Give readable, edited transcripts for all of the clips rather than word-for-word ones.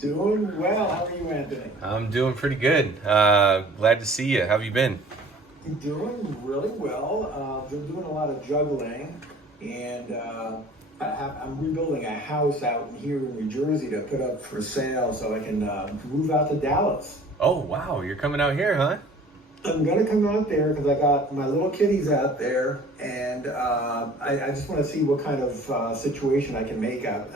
Doing well. How are you, Anthony? I'm doing pretty good. Glad to see you. How have you been? Doing really well. Been doing a lot of juggling, and I'm rebuilding a house out here in New Jersey to put up for sale so I can move out to Dallas. Oh, wow. You're coming out here, huh? I'm gonna come out there because I got my little kitties out there, and I just want to see what kind of situation I can make out,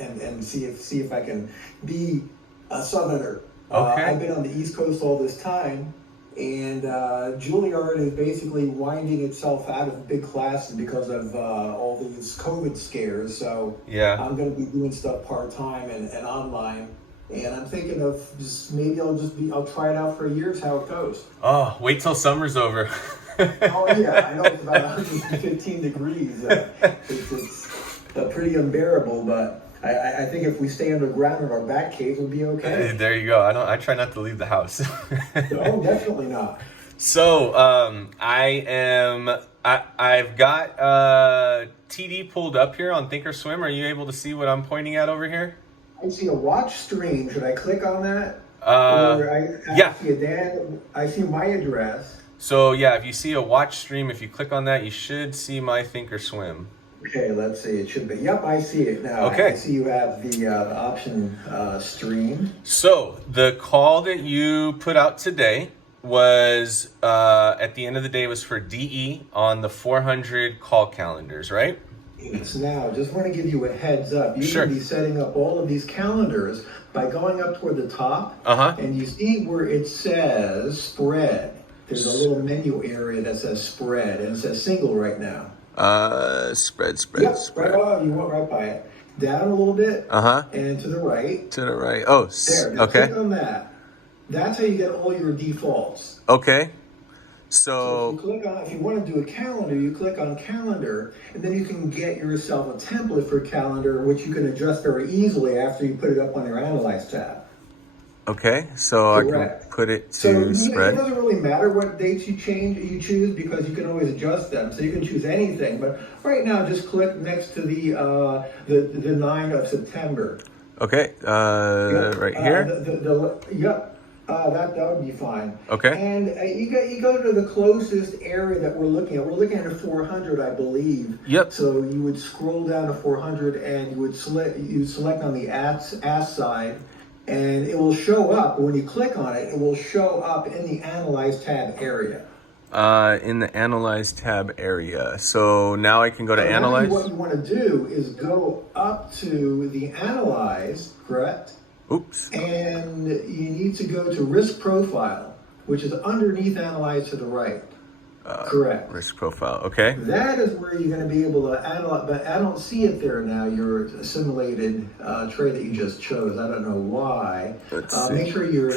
and see if I can be a southerner. Okay. I've been on the East Coast all this time, and Juilliard is basically winding itself out of big classes because of all these COVID scares. So Yeah. I'm going to be doing stuff part time and online. And I'm thinking of just maybe I'll try it out for a year, see how it goes. Oh, wait till summer's over. Oh yeah, I know it's about 115 degrees. It's pretty unbearable, but I think if we stay underground in our back cave, we'll be okay. There you go. I try not to leave the house. No, definitely not. So, I've got TD pulled up here on Thinkorswim. Are you able to see what I'm pointing at over here? I see a watch stream. Should I click on that? Yeah. I see my address. So yeah, if you see a watch stream, if you click on that, you should see my Thinkorswim. Okay, let's see. It should be. Yep, I see it now. Okay. I see you have the option stream. So the call that you put out today was at the end of the day was for DE on the 400 call calendars, right? It's now. Just want to give you a heads up. You Sure. can be setting up all of these calendars by going up toward the top, Uh-huh. and you see where it says spread. There's a little menu area that says spread, and it says single right now. Spread. Yep, right. Oh, you went right by it. Down a little bit, Uh-huh. and to the right. To the right. Oh, There. Now okay. click on that. That's how you get all your defaults. Okay. So So, if you want to do a calendar, you click on calendar, and then you can get yourself a template for calendar, which you can adjust very easily after you put it up on your Analyze tab. okay. So I can Correct. put it So to it spread. doesn't really matter what dates you choose because you can always adjust them. So you can choose anything. But right now, just click next to the 9 of September. Okay. Right here. Yep. That would be fine. Okay. And you go to the closest area that we're looking at. We're looking at a 400, I believe. Yep. So you would scroll down to 400, and you would select on the ask side, and it will show up. When you click on it, it will show up in the Analyze tab area. In the Analyze tab area. So now I can go to So now Analyze. what you want to do is go up to the Analyze, correct? Oops. And you need to go to Risk Profile, which is underneath Analyze to the right. Correct. Risk profile. Okay. That is where you're going to be able to analyze, but I don't see it there now, your assimilated trade that you just chose. I don't know why. Let's see. Make sure you're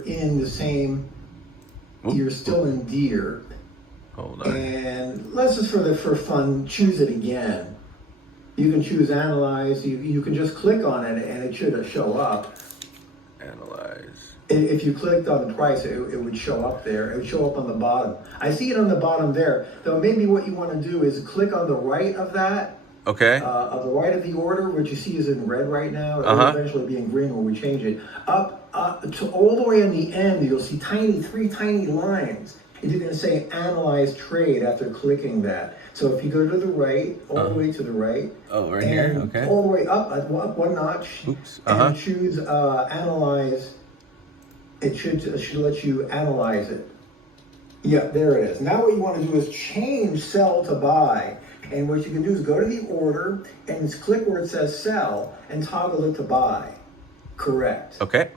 in the same, you're still in Deer. Hold on. And let's just for fun, choose it again. You can choose Analyze. You can just click on it and it should show up. Analyze. If you clicked on the price, it would show up there. It would show up on the bottom. I see it on the bottom there. Though maybe what you want to do is click on the right of that, Okay. of the right of the order, which you see is in red right now. It Uh-huh. will eventually be in green when we change it. Up to all the way on the end, you'll see three tiny lines. And you're going to say Analyze Trade after clicking that. So if you go to the right, all the way to the right. Oh, right and here? Okay. all the way up one notch. Oops. And choose Analyze. It should let you analyze it. Yeah, there it is. Now what you want to do is change sell to buy. And what you can do is go to the order and click where it says sell and toggle it to buy. Correct. Okay.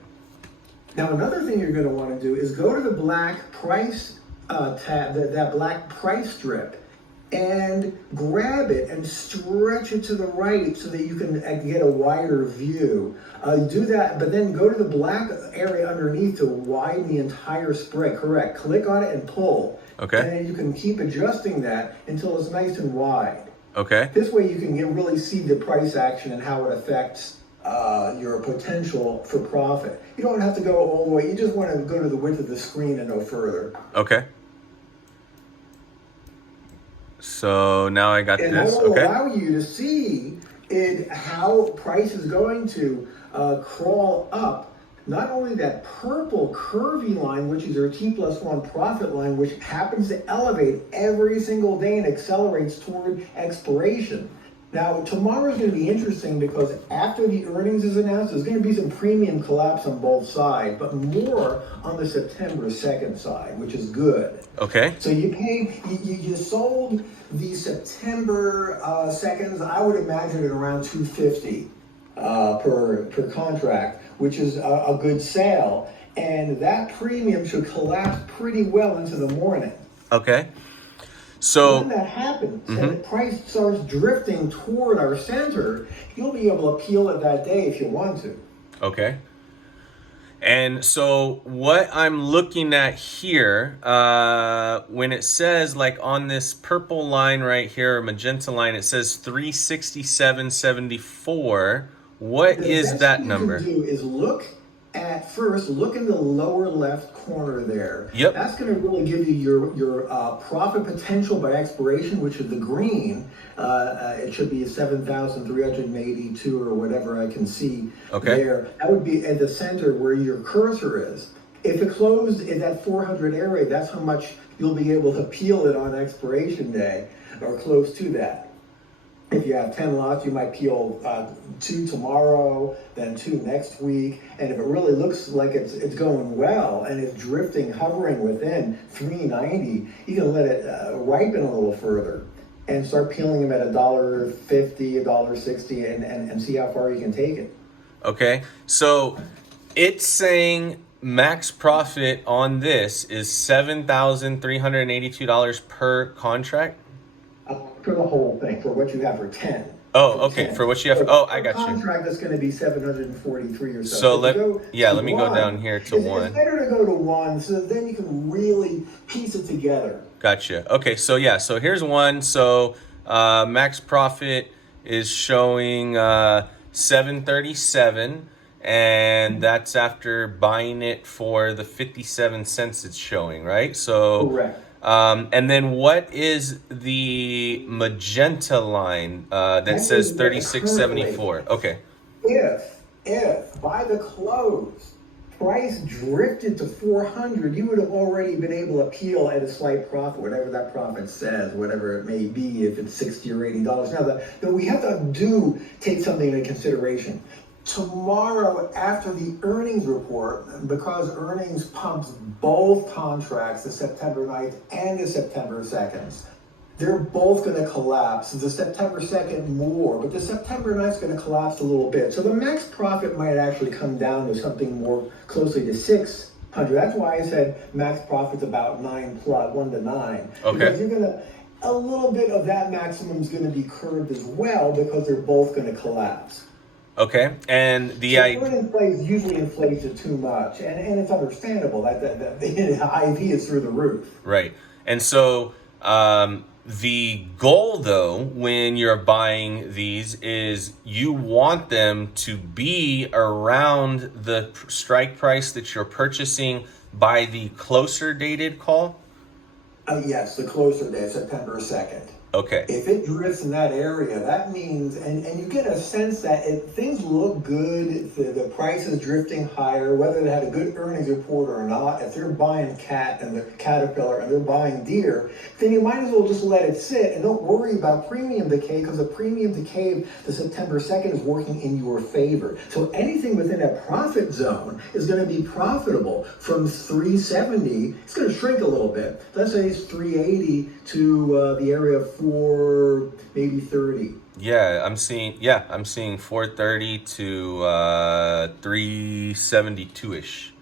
Now another thing you're going to want to do is go to the black price tab, that black price strip, and grab it and stretch it to the right so that you can get a wider view. Do that, but then go to the black area underneath to widen the entire spread. Correct. Click on it and pull. Okay. And then you can keep adjusting that until it's nice and wide. Okay. This way you can really see the price action and how it affects your potential for profit. You don't have to go all the way. You just want to go to the width of the screen and no further. Okay. So now I got And this. that will Okay. allow you to see how price is going to crawl up not only that purple curvy line, which is your T+1 profit line, which happens to elevate every single day and accelerates toward expiration. Now, tomorrow's going to be interesting because after the earnings is announced, there's going to be some premium collapse on both sides, but more on the September 2nd side, which is good. Okay. So you sold the September 2nds, I would imagine at around 250 per contract, which is a good sale. And that premium should collapse pretty well into the morning. Okay. So when that happens and the price starts drifting toward our center, you'll be able to appeal it that day if you want to. Okay. And so what I'm looking at here, when it says like on this purple line right here, or magenta line, it says 367.74. What is that number? The best thing you can do is look in the lower left corner there. Yep. That's going to really give you your profit potential by expiration, which is the green. It should be 7,382 or whatever I can see there. That would be at the center where your cursor is. If it closed in that 400 area, that's how much you'll be able to peel it on expiration day or close to that. If you have 10 lots, you might peel 2 tomorrow, then 2 next week. And if it really looks like it's going well and it's drifting, hovering within 390, you can let it ripen a little further and start peeling them at $1.50, $1.60, and see how far you can take it. Okay, so it's saying max profit on this is $7,382 per contract? For the whole thing, for what you have for 10. Oh, okay. 10. For what you have. Oh, I got you. Contract that's going to be 743 or so. So let me go down here to 1. It's better to go to 1, so then you can really piece it together. Gotcha. Okay, so yeah, so here's 1. So max profit is showing 737, and that's after buying it for the 57 cents it's showing, right? So correct. And then what is the magenta line that says 36.74? Okay. If by the close price drifted to 400, you would have already been able to appeal at a slight profit, whatever that profit says, whatever it may be, if it's $60 or $80. Now, we have to take something into consideration. Tomorrow, after the earnings report, because earnings pumps both contracts, the September 9th and the September 2nd, they're both going to collapse. The September 2nd more, but the September 9th is going to collapse a little bit. So the max profit might actually come down to something more closely to 600. That's why I said max profit's about 9 plus, 1 to 9. Okay. Because you're going to, a little bit of that maximum is going to be curved as well because they're both going to collapse. Okay, and the usually inflates it too much, and it's understandable that the IV is through the roof. Right, and so the goal, though, when you're buying these, is you want them to be around the strike price that you're purchasing by the closer dated call? Yes, the closer date, September 2nd. Okay. If it drifts in that area, that means, and you get a sense that if things look good, the price is drifting higher, whether they had a good earnings report or not, if they're buying cat and the caterpillar and they're buying deer, then you might as well just let it sit and don't worry about premium decay, because the premium decay the September 2nd is working in your favor. So anything within that profit zone is going to be profitable. From 370, it's going to shrink a little bit. Let's say it's 380 to the area of 4, maybe 30. Yeah, I'm seeing 430 to 372-ish.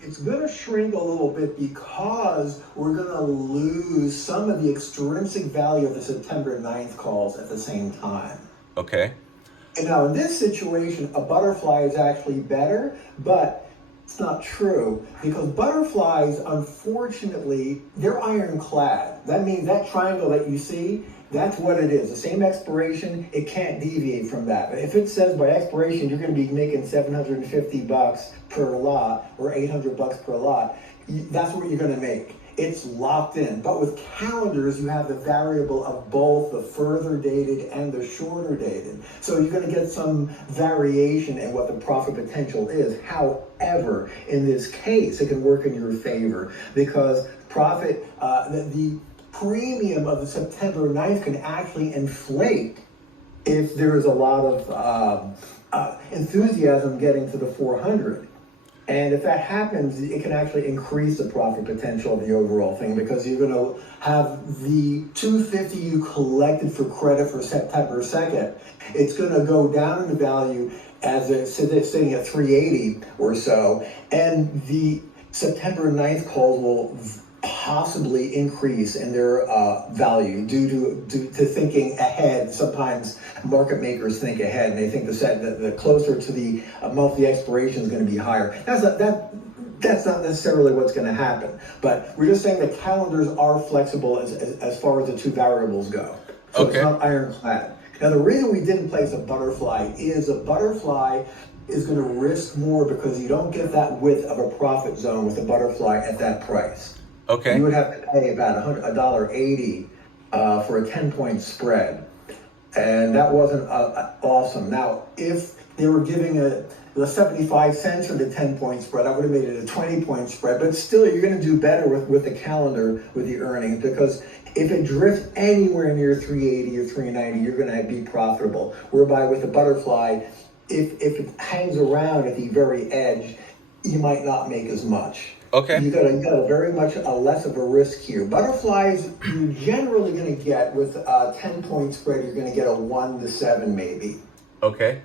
It's going to shrink a little bit because we're going to lose some of the extrinsic value of the September 9th calls at the same time. Okay. And now in this situation, a butterfly is actually better, but it's not true, because butterflies, unfortunately, they're ironclad. That means that triangle that you see, that's what it is. The same expiration, it can't deviate from that. But if it says by expiration you're going to be making $750 per lot or $800 per lot, that's what you're going to make. it's locked in. But with calendars, you have the variable of both the further dated and the shorter dated. So you're going to get some variation in what the profit potential is. However, in this case, it can work in your favor because the premium of the September 9th can actually inflate if there is a lot of enthusiasm getting to the 400. And if that happens, it can actually increase the profit potential of the overall thing because you're going to have the 250 you collected for credit for September 2nd. It's going to go down in value as it's sitting at 380 or so. And the September 9th calls will possibly increase in their value due to thinking ahead. Sometimes market makers think ahead and they think the closer to the monthly expiration is going to be higher. That's not necessarily what's going to happen. But we're just saying the calendars are flexible as far as the two variables go. So It's not ironclad. Now the reason we didn't place a butterfly is a butterfly is going to risk more because you don't get that width of a profit zone with a butterfly at that price. Okay. You would have to pay about $1.80 for a 10-point spread. And that wasn't awesome. Now, if they were giving the 75 cents for the 10-point spread, I would have made it a 20-point spread. But still, you're going to do better with the calendar, with the earnings, because if it drifts anywhere near 380 or 390, you're going to be profitable. Whereby with the butterfly, if it hangs around at the very edge, you might not make as much. Okay. You got a very much less of a risk here. Butterflies, you're generally going to get with a 10-point spread, you're going to get a 1 to 7 maybe. Okay.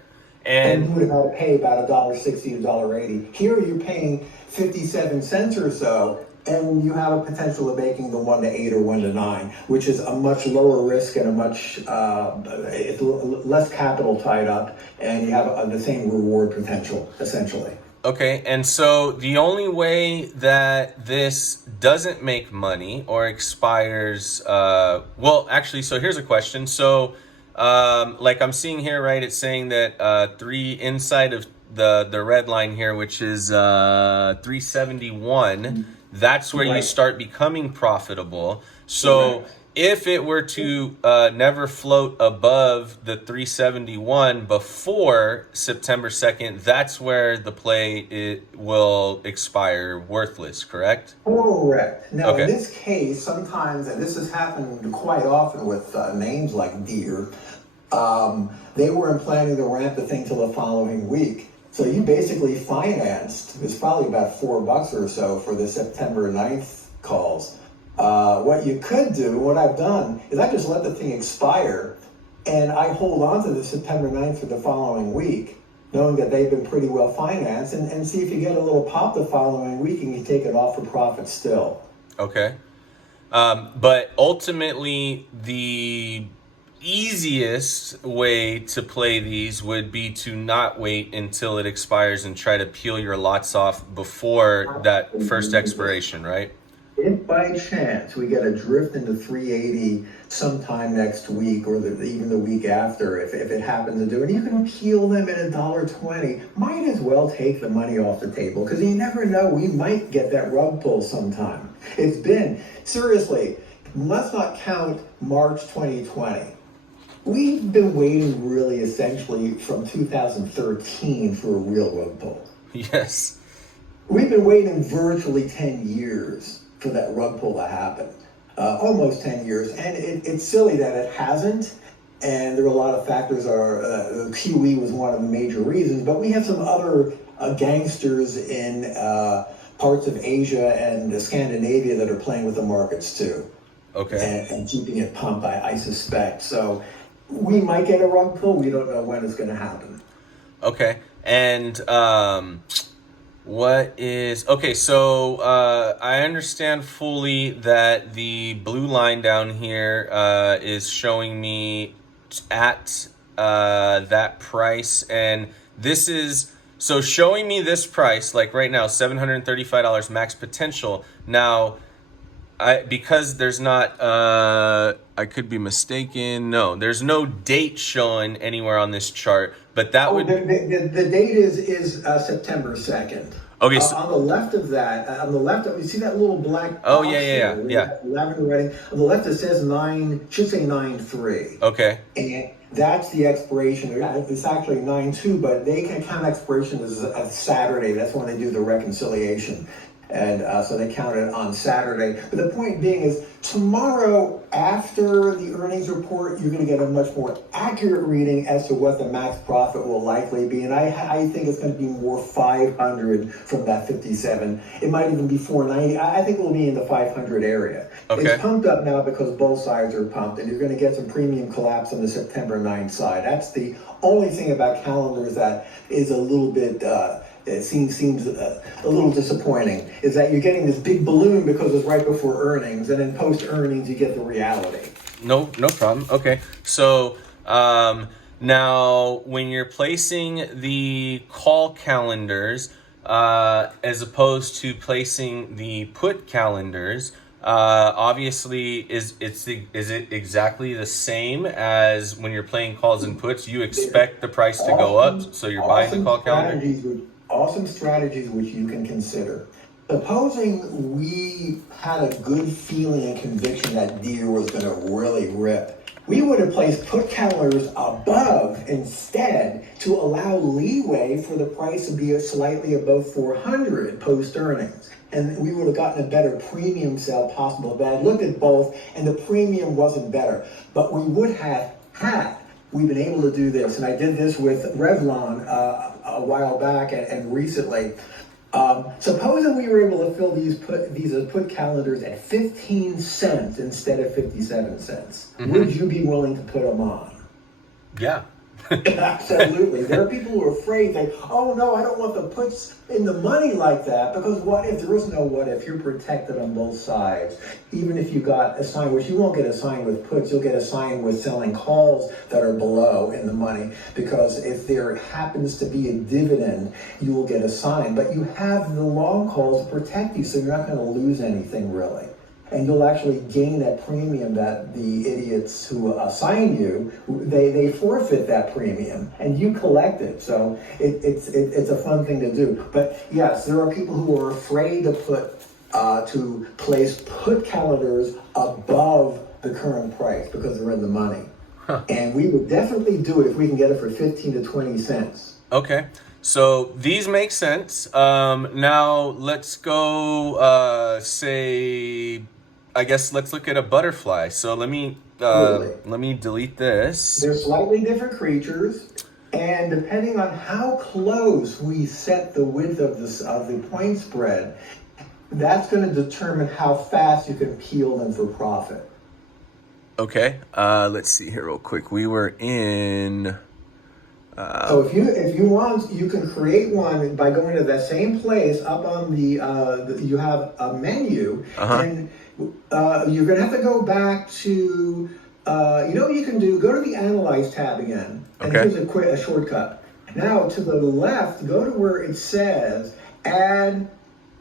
And you would have had to pay about $1.60 to $1.80. Here you're paying 57 cents or so, and you have a potential of making the 1 to 8 or 1 to 9, which is a much lower risk and a much it's less capital tied up, and you have the same reward potential essentially. Okay, and so the only way that this doesn't make money or expires, so here's a question. So, like I'm seeing here, right, it's saying that 3 inside of the red line here, which is 371, that's where you start becoming profitable. So if it were to never float above the 371 before September 2nd, that's where the play will expire worthless, correct? Correct. Now, in this case, sometimes, and this has happened quite often with names like Deere, they weren't planning to ramp the thing till the following week. So you basically financed, it's probably about $4 or so for the September 9th calls. What you could do, what I've done, is I just let the thing expire and I hold on to the September 9th for the following week, knowing that they've been pretty well financed, and see if you get a little pop the following week and you take it off for profit still. Okay. But ultimately, the easiest way to play these would be to not wait until it expires and try to peel your lots off before that first expiration, right? If by chance we get a drift into 380 sometime next week or even the week after, if it happens to do it, you can peel them at $1.20. Might as well take the money off the table because you never know, we might get that rug pull sometime. It's been, seriously, let's not count March 2020. We've been waiting really essentially from 2013 for a real rug pull. Yes. We've been waiting virtually 10 years for that rug pull to happen. Almost 10 years. And it's silly that it hasn't. And there are a lot of factors. QE was one of the major reasons. But we have some other gangsters in parts of Asia and Scandinavia that are playing with the markets too. Okay. And keeping it pumped, I suspect. So we might get a rug pull. We don't know when it's going to happen. Okay. And so I understand fully that the blue line down here is showing me at that price, and this is so showing me this price, like right now, $735 max potential. Now, because there's not, I could be mistaken. No, there's no date shown anywhere on this chart, but that would. The date is September 2nd. Okay. So, On the left of that, on the left, you see that little black oh box yeah, there, yeah, where you yeah, have lavender writing. On the left, it says 9, should say 9-3. yeah. Okay. And that's the expiration. It's actually 9-2, but they can count expiration as Saturday. That's when they do the reconciliation. And so they count it on Saturday. But the point being is, tomorrow after the earnings report, you're going to get a much more accurate reading as to what the max profit will likely be. And I think it's going to be more 500 from that 57. It might even be 490. I think it will be in the 500 area. Okay. It's pumped up now because both sides are pumped, and you're going to get some premium collapse on the September 9th side. That's the only thing about calendars that is a little bit it seems a little disappointing, is that you're getting this big balloon because it's right before earnings, and then post earnings you get the reality. No problem. Okay. So now when you're placing the call calendars as opposed to placing the put calendars, obviously is it exactly the same as when you're playing calls and puts? You expect the price to go up, so you're buying the call calendar? Awesome strategies which you can consider. Supposing we had a good feeling and conviction that deer was going to really rip, we would have placed put calendars above instead to allow leeway for the price to be slightly above 400 post earnings. And we would have gotten a better premium sale possible. But I looked at both, and the premium wasn't better. But we would have had, we've been able to do this, and I did this with Revlon a while back and recently. Supposing we were able to fill these put calendars at 15 cents instead of 57 cents, would you be willing to put them on? Yeah. Absolutely. There are people who are afraid that, oh no, I don't want the puts in the money like that, because what if? There is no what if. You're protected on both sides. Even if you got assigned, which you won't get assigned with puts, you'll get assigned with selling calls that are below in the money, because if there happens to be a dividend, you will get assigned. But you have the long calls to protect you, so you're not going to lose anything really. And you'll actually gain that premium that the idiots who assign you, they forfeit that premium, and you collect it. So it's a fun thing to do. But yes, there are people who are afraid to place put calendars above the current price because they're in the money. Huh. And we would definitely do it if we can get it for 15 to 20 cents. Okay. So these make sense. Now let's go I guess let's look at a butterfly. So let me delete this. They're slightly different creatures, and depending on how close we set the width of the point spread, that's going to determine how fast you can peel them for profit. Okay. Let's see here real quick. We were in. So if you want, you can create one by going to that same place up on you have a menu, and you're going to have to go back to, you know what you can do? Go to the Analyze tab again, and here's a shortcut. Now to the left, go to where it says Add,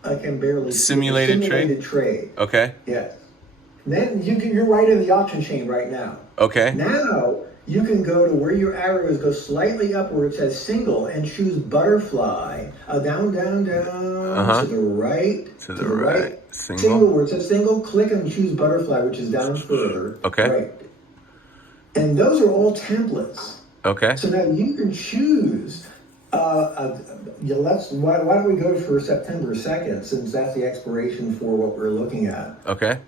I can barely see, Simulated Trade. Okay. Yes. Then you're right in the option chain right now. Okay. Now you can go to where your arrow is, go slightly up where it says single, and choose butterfly. Down, to the right. To the right. Single, where it says single, click and choose butterfly, which is down further. Okay. Right. And those are all templates. Okay. So now you can choose, why don't we go for September 2nd, since that's the expiration for what we're looking at. Okay.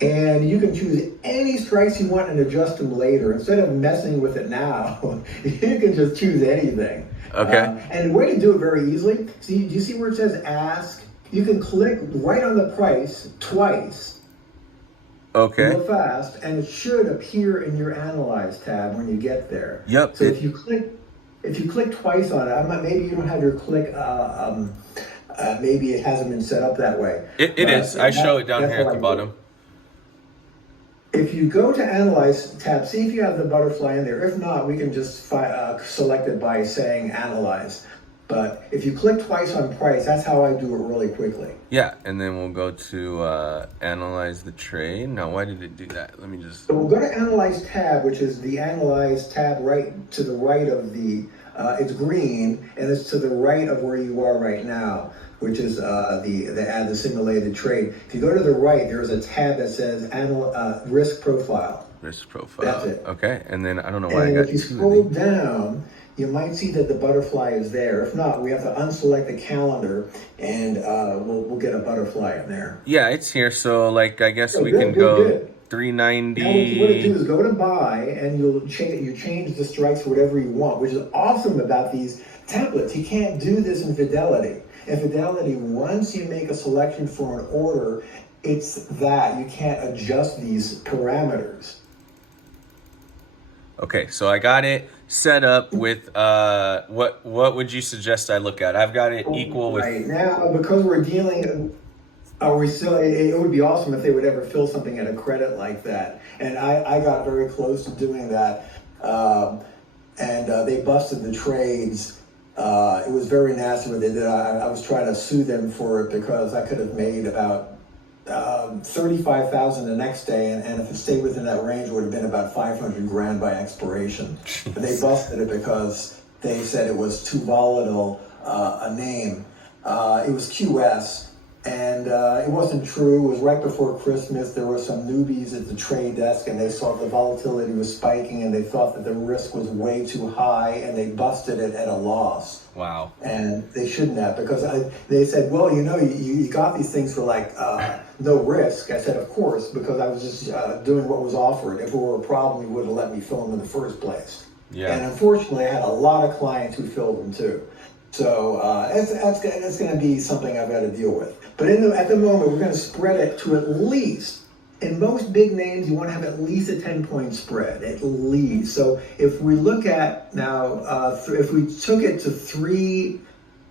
And you can choose any strikes you want and adjust them later. Instead of messing with it now, you can just choose anything. Okay. And the way to do it very easily, do you see where it says ask? You can click right on the price twice. Okay. Real fast, and it should appear in your Analyze tab when you get there. Yep. So if you click twice on it, maybe you don't have your click, maybe it hasn't been set up that way. It is. I show it down here at the bottom. If you go to Analyze tab, see if you have the butterfly in there. If not, we can just select it by saying Analyze. But if you click twice on price, that's how I do it really quickly. Yeah, and then we'll go to Analyze the Trade. Now, why did it do that? Let me just... So we'll go to Analyze tab, which is the Analyze tab right to the right of the It's green, and it's to the right of where you are right now, which is the simulated trade. If you go to the right, there's a tab that says risk profile. Risk profile. That's it. Okay, and then I don't know why I And got if you two scroll of these. down, you might see that the butterfly is there. If not, we have to unselect the calendar, and we'll get a butterfly in there. Yeah, it's here. So like, I guess Oh, we good, can good, go good. Now what to do 390. is go to buy, and you change the strikes for whatever you want, which is awesome about these templates. You can't do this in Fidelity. In Fidelity, once you make a selection for an order, it's that. You can't adjust these parameters. Okay, so I got it set up with what would you suggest I look at? I've got it equal with. Right now, because we're dealing, are we still? It would be awesome if they would ever fill something at a credit like that. And I got very close to doing that, and they busted the trades. It was very nasty what they did. I was trying to sue them for it because I could have made about 35,000 the next day, and if it stayed within that range, it would have been about 500 grand by expiration. But they busted it because they said it was too volatile a name. It was QS, and it wasn't true. It was right before Christmas. There were some newbies at the trade desk, and they saw the volatility was spiking, and they thought that the risk was way too high, and they busted it at a loss. Wow. And they shouldn't have, because they said, well, you got these things for like no risk. I said, of course, because I was just doing what was offered. If it were a problem, you would have let me fill them in the first place. Yeah. And unfortunately, I had a lot of clients who filled them too. So that's going to be something I've got to deal with. But at the moment, we're going to spread it to at least, in most big names, you want to have at least a 10-point spread, at least. So if we look at now, if we took it to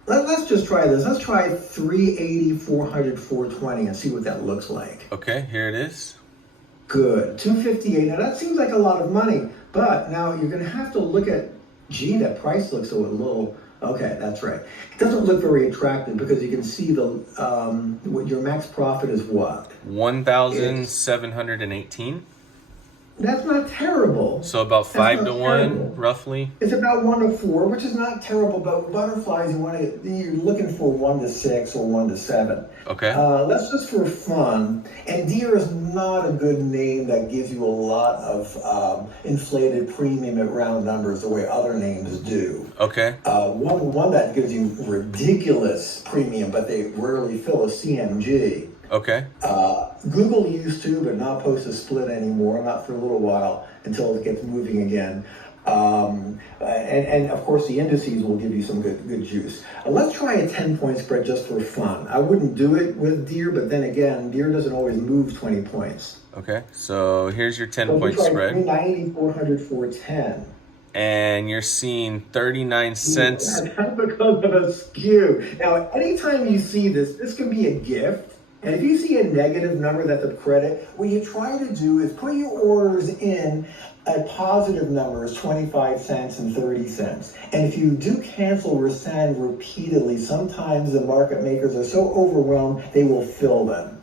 let's just try this. Let's try 380, 400, 420 and see what that looks like. Okay, here it is. Good. 258. Now that seems like a lot of money, but now you're going to have to look at, gee, that price looks a little. Okay, that's right. It doesn't look very attractive because you can see what your max profit is what? 1,718. That's not terrible. So about 5 to 1, roughly. It's about 1 to 4, which is not terrible. But butterflies, you're looking for 1 to 6 or 1 to 7. Okay. Let's just for fun. And deer is not a good name that gives you a lot of inflated premium at round numbers the way other names do. Okay. One that gives you ridiculous premium, but they rarely fill a CMG. Okay. Google used to, but not post a split anymore, not for a little while until it gets moving again. And of course the indices will give you some good juice. Let's try a 10-point spread just for fun. I wouldn't do it with deer, but then again, deer doesn't always move 20 points. Okay, so here's your So 10-point spread. 390, 400, 410. And you're seeing 39 cents. That's because of a skew. Now, anytime you see this can be a gift. And if you see a negative number that's a credit, what you try to do is put your orders in at positive numbers, 25 cents and 30 cents. And if you do cancel or send repeatedly, sometimes the market makers are so overwhelmed, they will fill them.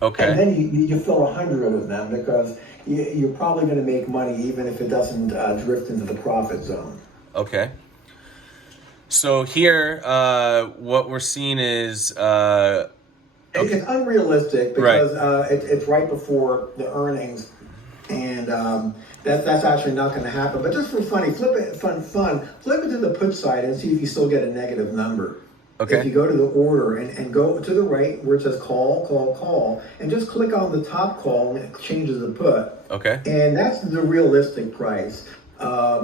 Okay. And then you fill 100 of them because you're probably going to make money even if it doesn't drift into the profit zone. Okay. So here, what we're seeing is... It's unrealistic because it's right before the earnings, and that's actually not going to happen. But just for funny, flip it to the put side and see if you still get a negative number. Okay. If you go to the order and go to the right where it says call, and just click on the top call and it changes the put. Okay. And that's the realistic price,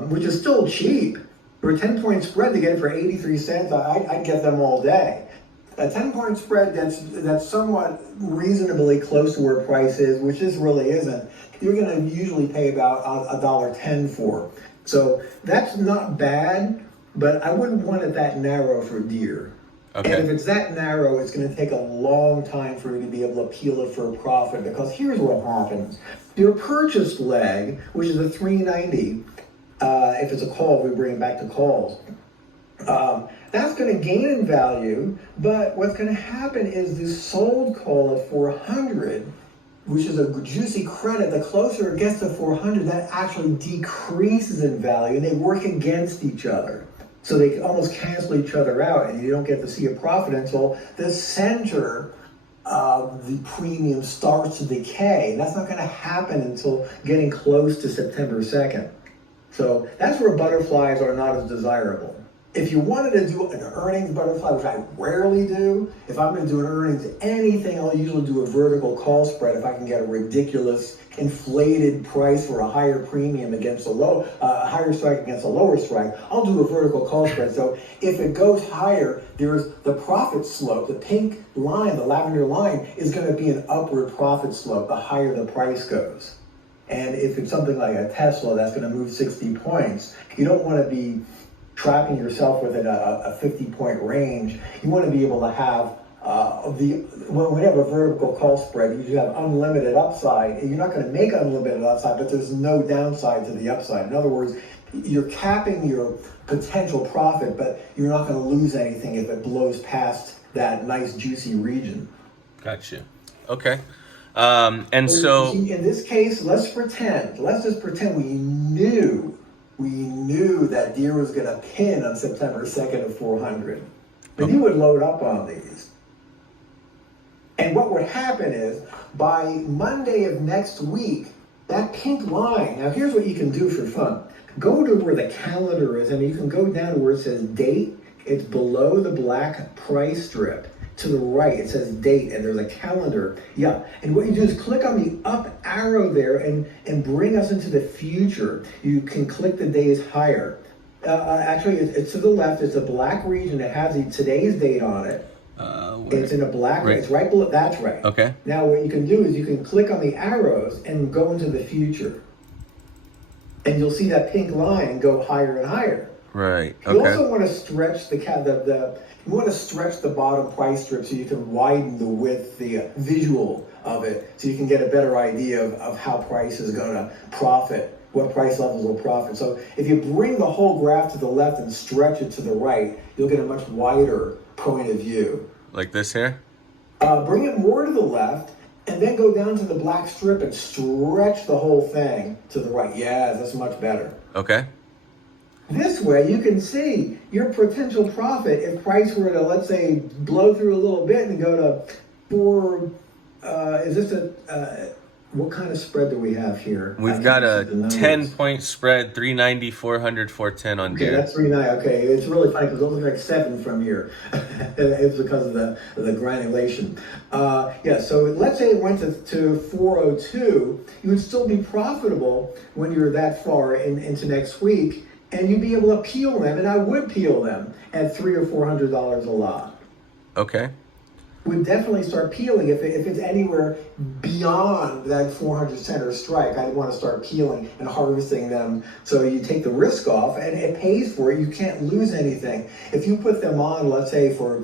which is still cheap. For a 10-point spread to get it for 83 cents, I'd get them all day. A 10-point spread that's somewhat reasonably close to where price is, which this really isn't, you're going to usually pay about $1.10 for. So that's not bad, but I wouldn't want it that narrow for deer. Okay. And if it's that narrow, it's going to take a long time for you to be able to peel it for a profit, because here's what happens. Your purchase leg, which is a 390, if it's a call, we bring it back to calls. That's going to gain in value, but what's going to happen is this sold call at 400, which is a juicy credit, the closer it gets to 400, that actually decreases in value, and they work against each other. So they almost cancel each other out, and you don't get to see a profit until the center of the premium starts to decay. And that's not going to happen until getting close to September 2nd. So that's where butterflies are not as desirable. If you wanted to do an earnings butterfly, which I rarely do, if I'm going to do an earnings anything, I'll usually do a vertical call spread if I can get a ridiculous inflated price for a higher premium against a higher strike against a lower strike. I'll do a vertical call spread. So if it goes higher, there's the profit slope. The pink line, the lavender line, is going to be an upward profit slope the higher the price goes. And if it's something like a Tesla that's going to move 60 points, you don't want to be trapping yourself within a 50-point range. You want to be able to have when we have a vertical call spread, you have unlimited upside. You're not going to make unlimited upside, but there's no downside to the upside. In other words, you're capping your potential profit, but you're not going to lose anything if it blows past that nice juicy region. Gotcha. Okay. And so in this case, let's just pretend we knew that deer was going to pin on September 2nd at 400. Then you would load up on these. And what would happen is, by Monday of next week, that pink line, now here's what you can do for fun. Go to where the calendar is, and you can go down to where it says date. It's below the black price strip. To the right, it says date, and there's a calendar. Yeah, and what you do is click on the up arrow there and bring us into the future. You can click the days higher. Actually, it's to the left. It's a black region that has today's date on it. It's in a black, right. It's right below, that's right. Okay. Now what you can do is you can click on the arrows and go into the future. And you'll see that pink line go higher and higher. Right. Okay. You also want to stretch you want to stretch the bottom price strip so you can widen the width, the visual of it, so you can get a better idea of how price is going to profit, what price levels will profit. So if you bring the whole graph to the left and stretch it to the right, you'll get a much wider point of view. Like this here? Bring it more to the left, and then go down to the black strip and stretch the whole thing to the right. Yeah, that's much better. Okay. This way you can see your potential profit if price were to, let's say, blow through a little bit and go to what kind of spread do we have here? We've got a 10-point spread, 390, 400, 410 on deer. Okay, that's 390. Okay, it's really funny because those look like 7 from here. It's because of the granulation. So let's say it went to 402. You would still be profitable when you're that far into next week. And you'd be able to peel them, and I would peel them at $300 or $400 a lot. Okay. We'd definitely start peeling if it's anywhere beyond that 400 center strike. I'd want to start peeling and harvesting them. So you take the risk off, and it pays for it. You can't lose anything. If you put them on, let's say for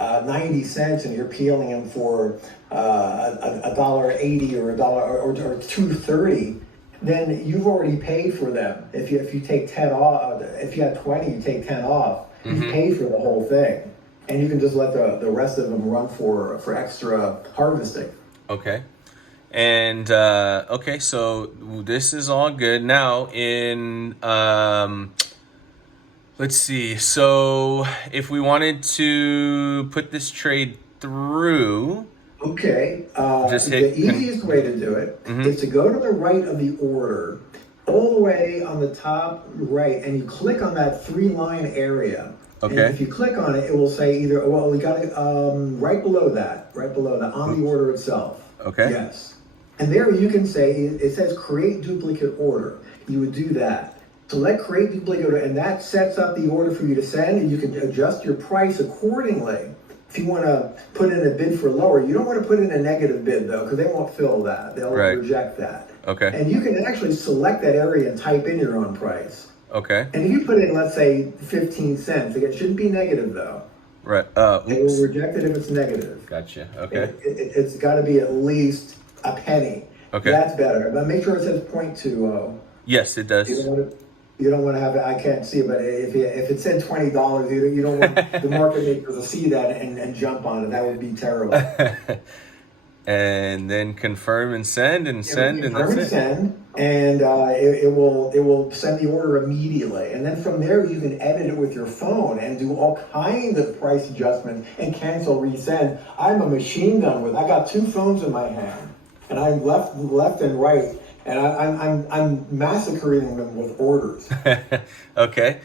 90 cents, and you're peeling them for $1.80 or $2.30. Then you've already paid for them. If you take 10 off, if you had 20, you take 10 off. Mm-hmm. You pay for the whole thing, and you can just let the rest of them run for extra harvesting. Okay, and so this is all good. Now in let's see. So if we wanted to put this trade through. Okay, the easiest way to do it is to go to the right of the order, all the way on the top right, and you click on that 3-line area. Okay. And if you click on it, it will say either, we got it right below that, on the order itself. Okay. Yes. And there you can say, it says create duplicate order. You would do that. Select create duplicate order, and that sets up the order for you to send, and you can adjust your price accordingly. If you want to put in a bid for lower, you don't want to put in a negative bid, though, because they won't fill that. They'll reject that. Okay. And you can actually select that area and type in your own price. Okay. And if you put in, let's say, 15 cents, it shouldn't be negative, though. Right. They will reject it if it's negative. Gotcha. Okay. It's got to be at least a penny. Okay. That's better. But make sure it says 0.20. Yes, it does. You don't want to have it. I can't see it, but if it said $20, you don't want the market makers to see that and jump on it. That would be terrible. And then confirm and send and send, and confirm that's and send, and it will send the order immediately. And then from there, you can edit it with your phone and do all kinds of price adjustments and cancel, resend. I'm a machine gun with. I got two phones in my hand, and I'm left and right, and I'm massacring them with orders. Okay.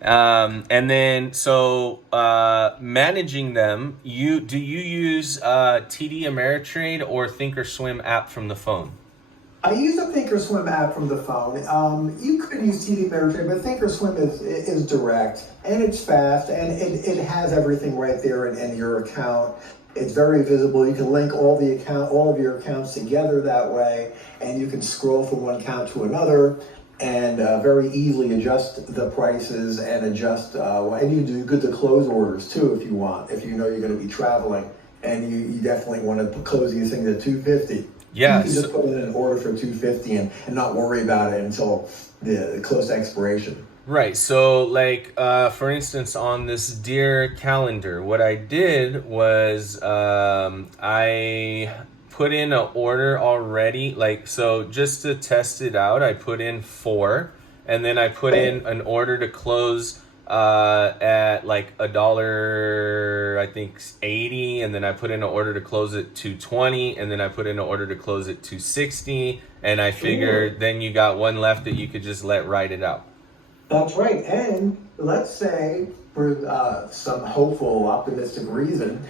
And then so managing them, do you use TD Ameritrade or Thinkorswim app from the phone? I use a Thinkorswim app from the phone. You could use TD Ameritrade, but Thinkorswim is direct, and it's fast, and it has everything right there in your account. It's very visible. You can link all of your accounts together that way, and you can scroll from one account to another, and very easily adjust the prices and adjust. And you do good to close orders too if you want. If you know you're going to be traveling, and you definitely want to close these things at $250. Yeah, you can just put in an order for $250 and not worry about it until the close to expiration. Right. So, like, for instance, on this Deer calendar, what I did was I put in an order already. Like, so just to test it out, I put in 4, and then I put in an order to close at like $1, I think 80, and then I put in an order to close it to 20, and then I put in an order to close it to 60, and I figured then you got one left that you could just let ride it out. That's right. And let's say, for some hopeful, optimistic reason,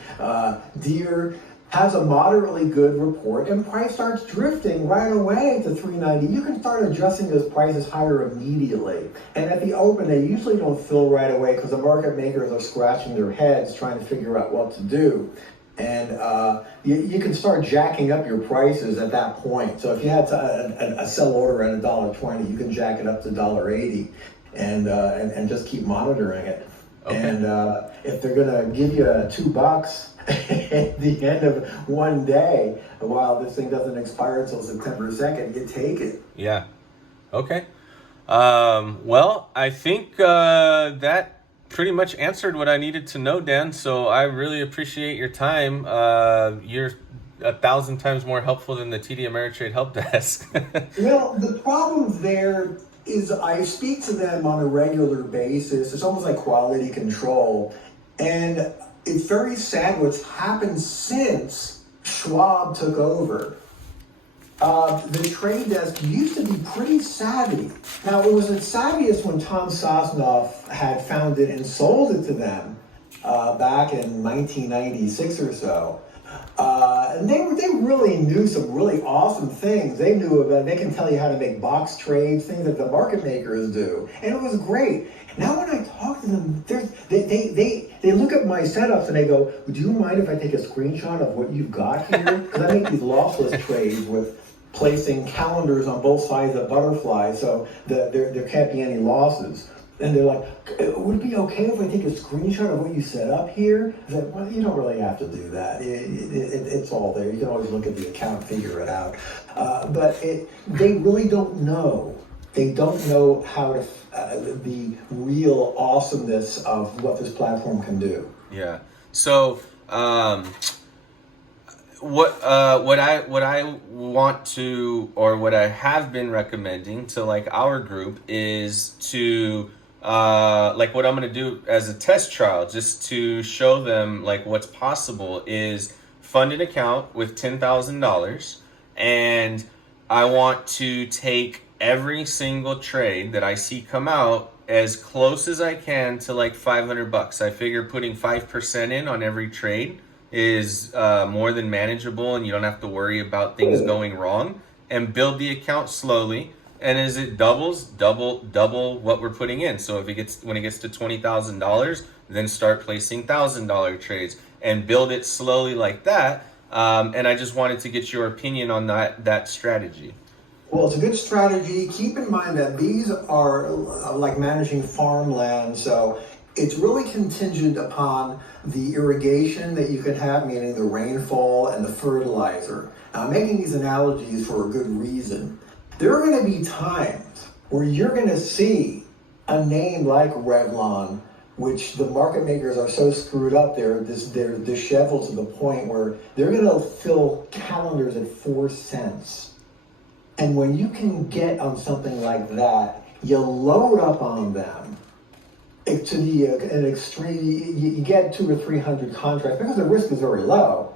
Deere has a moderately good report and price starts drifting right away to $390. You can start adjusting those prices higher immediately. And at the open, they usually don't fill right away because the market makers are scratching their heads trying to figure out what to do. And you can start jacking up your prices at that point. So if you had a sell order at $1.20, you can jack it up to $1.80 and just keep monitoring it. Okay. And if they're going to give you $2 at the end of one day, while this thing doesn't expire until September 2nd, you take it. Yeah. Okay. Well, I think that pretty much answered what I needed to know, Dan. So I really appreciate your time. You're 1,000 times more helpful than the TD Ameritrade help desk. Well, the problem there is I speak to them on a regular basis. It's almost like quality control. And it's very sad what's happened since Schwab took over. The trade desk used to be pretty savvy. Now, it was its savviest when Tom Sosnoff had founded and sold it to them back in 1996 or so. And they really knew some really awesome things. They knew about, they can tell you how to make box trades, things that the market makers do. And it was great. Now when I talk to them, they look at my setups and they go, "Do you mind if I take a screenshot of what you've got here?" Because I make these lossless trades with placing calendars on both sides of butterflies, so there can't be any losses. And they're like, "Would it be okay if I take a screenshot of what you set up here?" I said, "Well, you don't really have to do that. It's all there. You can always look at the account, figure it out." But they really don't know. They don't know how to the real awesomeness of what this platform can do. Yeah. So, what I want to, or what I have been recommending to like our group is to like what I'm going to do as a test trial, just to show them like what's possible, is fund an account with $10,000, and I want to take every single trade that I see come out as close as I can to like $500. I figure putting 5% in on every trade is more than manageable, and you don't have to worry about things going wrong, and build the account slowly. And as it double what we're putting in. So if when it gets to $20,000, then start placing $1,000 trades and build it slowly like that. And I just wanted to get your opinion on that strategy. Well, it's a good strategy. Keep in mind that these are like managing farmland, so it's really contingent upon the irrigation that you can have, meaning the rainfall and the fertilizer. Now, I'm making these analogies for a good reason. There are going to be times where you're going to see a name like Revlon, which the market makers are so screwed up, they're disheveled to the point where they're going to fill calendars at 4 cents. And when you can get on something like that, you load up on them to the an extreme. You get 200 or 300 contracts because the risk is very low.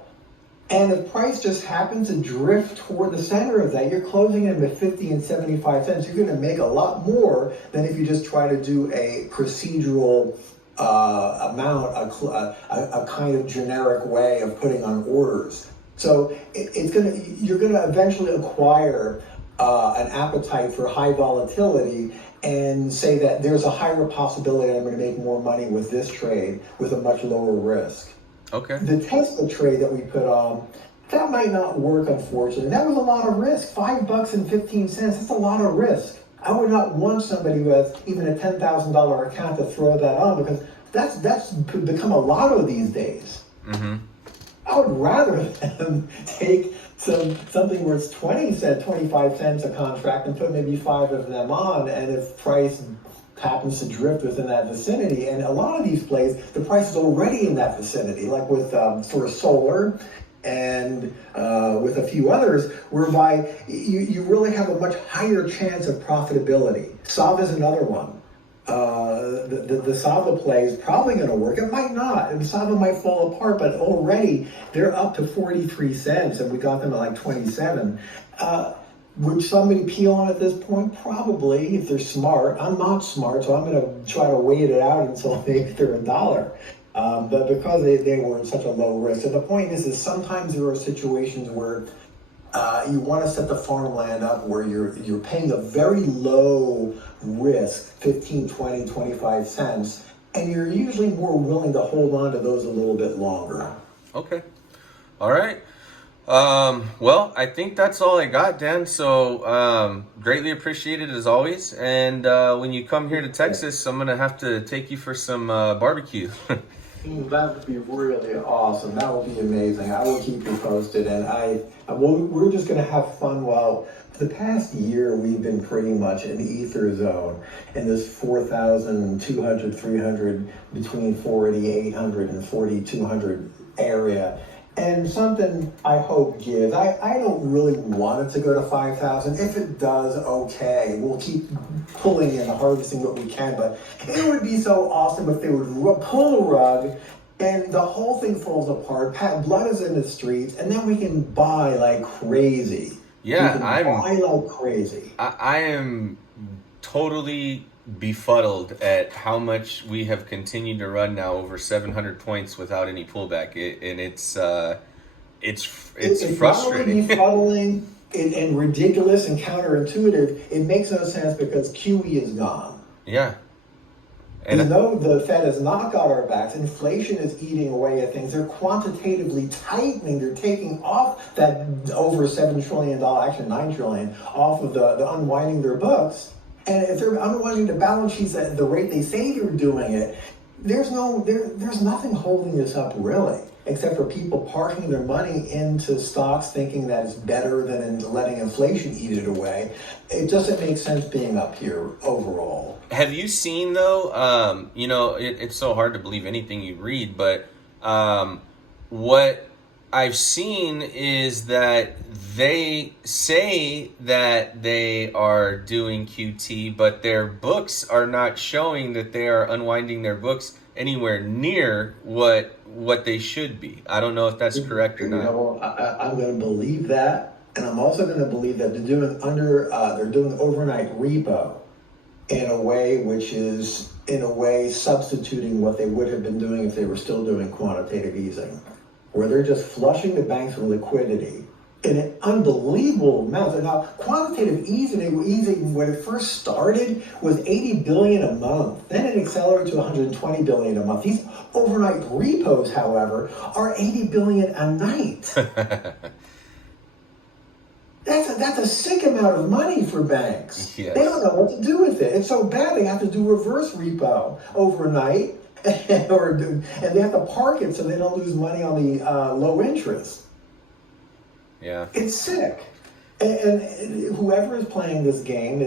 And if price just happens to drift toward the center of that, you're closing them at 50 and 75 cents. You're going to make a lot more than if you just try to do a procedural amount, a kind of generic way of putting on orders. So you're going to eventually acquire an appetite for high volatility and say that there's a higher possibility that I'm going to make more money with this trade with a much lower risk. Okay. The Tesla trade that we put on, that might not work, unfortunately. That was a lot of risk. $5.15. That's a lot of risk. I would not want somebody who has even a $10,000 account to throw that on, because that's become a lotto these days. Mm-hmm. I would rather them take something where it's 25 cents a contract and put maybe 5 of them on, and if price happens to drift within that vicinity, and a lot of these plays, the price is already in that vicinity, like with sort of solar and with a few others, whereby you really have a much higher chance of profitability. Sava is another one. The Sava play is probably going to work. It might not, and Sava might fall apart, but already they're up to 43 cents, and we got them at like 27. Would somebody peel on at this point? Probably, if they're smart. I'm not smart, so I'm going to try to wait it out until maybe they're $1. But because they were in such a low risk. And the point is sometimes there are situations where you want to set the farmland up where you're paying a very low risk, 15, 20, 25 cents, and you're usually more willing to hold on to those a little bit longer. Okay. All right. Well, I think that's all I got, Dan. So, greatly appreciated as always. And when you come here to Texas, I'm gonna have to take you for some barbecue. That would be really awesome. That would be amazing. I will keep you posted, and we're just gonna have fun. Well, for the past year, we've been pretty much in the ether zone in this 4,200, 300, between 4,800 and 4,200 area. And something I hope gives. I don't really want it to go to 5,000. If it does, okay. We'll keep pulling and harvesting what we can. But it would be so awesome if they would pull the rug and the whole thing falls apart. Blood is in the streets, and then we can buy like crazy. Yeah, buy like crazy. I am totally befuddled at how much we have continued to run now, over 700 points without any pullback, and it's frustrating. Not only befuddling and ridiculous and counterintuitive, it makes no sense because QE is gone. Yeah. And even though the Fed has not got our backs, inflation is eating away at things. They're quantitatively tightening. They're taking off that over $7 trillion, actually $9 trillion, off of the unwinding their books. And if they're unwinding the balance sheets at the rate they say they're doing it, there's nothing holding this up really, except for people parking their money into stocks thinking that it's better than letting inflation eat it away. It doesn't make sense being up here overall. Have you seen though, it's so hard to believe anything you read, but what I've seen is that they say that they are doing QT, but their books are not showing that they are unwinding their books anywhere near what they should be. I don't know if that's correct or not. I'm going to believe that, and I'm also going to believe that they're doing overnight repo in a way which is substituting what they would have been doing if they were still doing quantitative easing, where they're just flushing the banks with liquidity in an unbelievable amount. Now, quantitative easing, when it first started, was $80 billion a month. Then it accelerated to $120 billion a month. These overnight repos, however, are $80 billion a night. That's a sick amount of money for banks. Yes. They don't know what to do with it. It's so bad they have to do reverse repo overnight. And they have to park it so they don't lose money on the low interest. Yeah, it's sick. And whoever is playing this game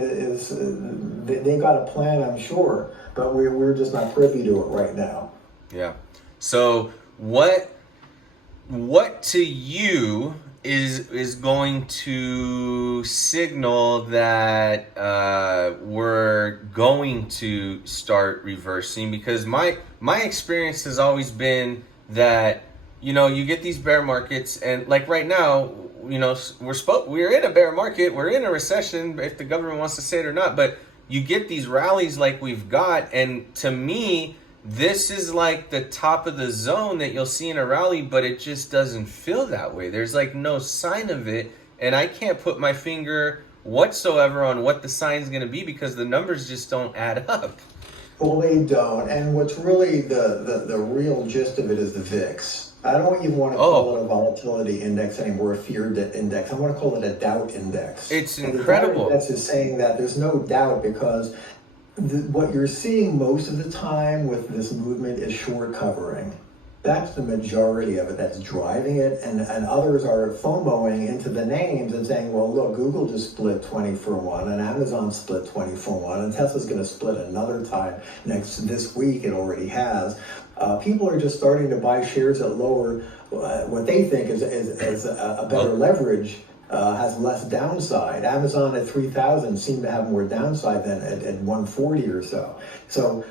they got a plan, I'm sure, but we're just not privy to it right now. Yeah. So what what to you is going to signal that we're going to start reversing? Because my experience has always been that, you know, you get these bear markets, and like right now, you know, we're in a bear market, we're in a recession, if the government wants to say it or not, but you get these rallies like we've got, and to me, this is like the top of the zone that you'll see in a rally, but it just doesn't feel that way. There's like no sign of it, and I can't put my finger whatsoever on what the sign's going to be because the numbers just don't add up. Well, they don't. And what's really the real gist of it is the VIX. I don't even want to call it a volatility index anymore, a fear index. I want to call it a doubt index. It's and incredible. The doubt index is saying that there's no doubt because what you're seeing most of the time with this movement is short covering. That's the majority of it that's driving it, and others are FOMOing into the names and saying, well, look, Google just split 20 for 1, and Amazon split 20 for 1, and Tesla's going to split another time this week. It already has. People are just starting to buy shares at lower, what they think is a better leverage. Has less downside. Amazon at 3,000 seemed to have more downside than at 140 or so. So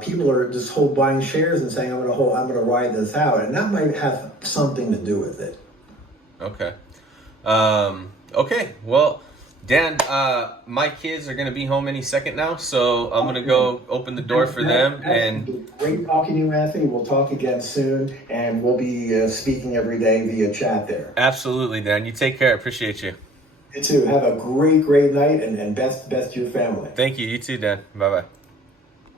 people are just buying shares and saying, I'm going to ride this out, and that might have something to do with it. Okay. Okay. Well, Dan, my kids are going to be home any second now, so I'm going to go open the door for them. And great talking to you, Anthony. We'll talk again soon, and we'll be speaking every day via chat there. Absolutely, Dan. You take care. I appreciate you. You too. Have a great night, and best to your family. Thank you. You too, Dan. Bye-bye.